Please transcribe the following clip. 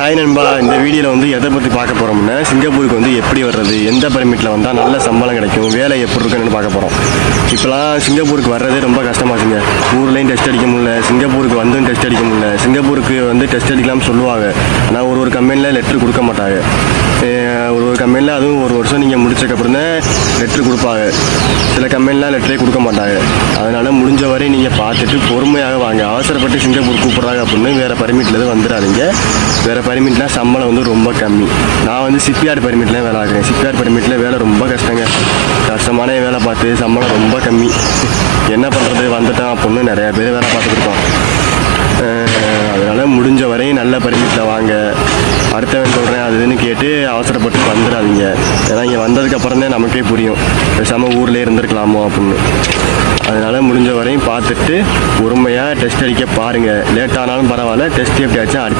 Hi நண்பா, இந்த வீடியோவில் வந்து எதை பற்றி பார்க்க போகிறோம்னா சிங்கப்பூருக்கு வந்து எப்படி வர்றது, எந்த பர்மிட்டில் வந்தால் நல்ல சம்பளம் கிடைக்கும், வேலை எப்படி இருக்குன்னு பார்க்க போகிறோம். இப்போலாம் சிங்கப்பூருக்கு வர்றதே ரொம்ப கஷ்டமாச்சுங்க. ஊர்லேயும் டெஸ்ட் அடிக்க முடியல, சிங்கப்பூருக்கு வந்தும் டெஸ்ட் அடிக்க முடியல. சிங்கப்பூருக்கு வந்து டெஸ்ட் அடிக்கலாம்னு சொல்லுவாங்க, ஆனால் ஒரு கம்பெனியில் லெட்ரு கொடுக்க மாட்டாங்க. ஒரு கம்பெனியில் அதுவும் ஒரு வருஷம் நீங்கள் முடிச்சக்கப்புறம் தான் லெட்ரு கொடுப்பாங்க. சில கம்பெனிலாம் லெட்டரே கொடுக்க மாட்டாங்க. அதனால் முடிஞ்ச வரை நீங்கள் பார்த்துட்டு பொறுமையாக வாங்க. அவசரப்பட்டு சிங்கப்பூர் கூப்பிட்றாங்க அப்படின்னு வேறு பர்மிட்டில் வந்துடாதீங்க. வேறு பர்மிட்லாம் சம்பளம் வந்து ரொம்ப கம்மி. நான் வந்து ஷிப்யார்டு பர்மிட்டில் வேலை ஆகிறேன். ஷிப்யார்டு பர்மிட்டில் வேலை ரொம்ப கஷ்டங்க. கஷ்டமான வேலை பார்த்து சம்பளம் ரொம்ப கம்மி. என்ன பண்ணுறது, வந்துட்டான் அப்படின்னு நிறையா பேர் வேலை பார்த்துருக்கோம். அதனால் முடிஞ்ச வரையும் நல்ல பர்மிட்டில் வாங்க. அடுத்தவன் சொல்கிறேன் அதுன்னு கேட்டு அவசரப்பட்டு வந்துடாதீங்க. ஏன்னா இங்கே வந்ததுக்கப்புறம் தான் நமக்கே புரியும் பேசாமல் ஊர்லேயே இருந்திருக்கலாமோ அப்படின்னு. அதனால் முடிஞ்ச வரையும் பார்த்துட்டு பொறுமையாக டெஸ்ட் அடிக்க பாருங்கள். லேட் ஆனாலும் பரவாயில்ல, டெஸ்ட் எப்படியாச்சும் அடிச்சு